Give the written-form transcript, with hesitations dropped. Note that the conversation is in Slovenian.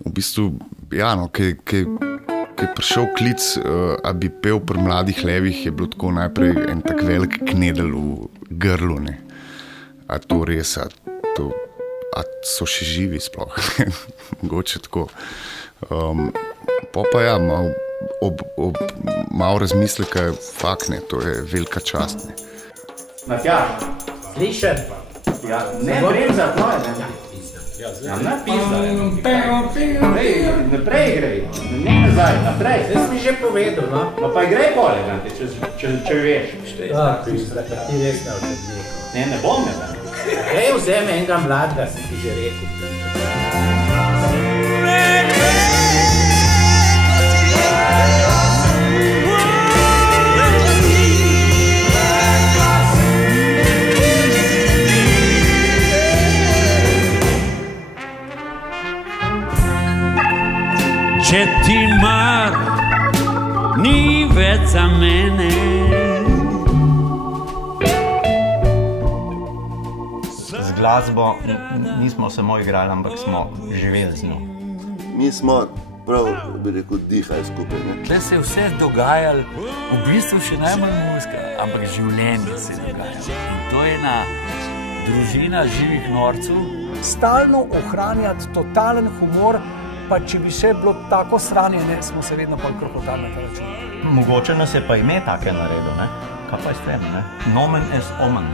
V bistvu, ja, no, ki je prišel klic, a bi pel pri Mladih levih, je bilo tako najprej en tak velik knedel v grlu, ne. A to res, a so še živi sploh, mogoče tako. Pa ja, malo razmisleka, fakt ne, to je velika čast, ne. Matjaž, slišem? Ja, ne bremzat, ne. Ja, ne pizda, naprej grej, ne nazaj, naprej. Zdaj si mi že povedal, no? Pa grej poleg, če veš. Pizda, pa ti res ne očetniko. Ne bom me, da. Ej, vzemi enega mladega, sem ti že rekel. Če ti mar ni več za mene, z glasbo nismo samo igrali, ampak smo živeli z njo. Mi smo prav, bi rekel, dihali skupaj. tle se je vse dogajalo, v bistvu še najmanj muzika, ampak življenje se je dogajalo. In to je ena družina živih norcev. Stalno ohranjati totalen humor, pa če bi še bilo tako sranje, smo se vedno pa krokotali na ta račun. Mogoče nas je pa ime take naredil, ne? Kaj pa je s tem, ne? Nomen est omen.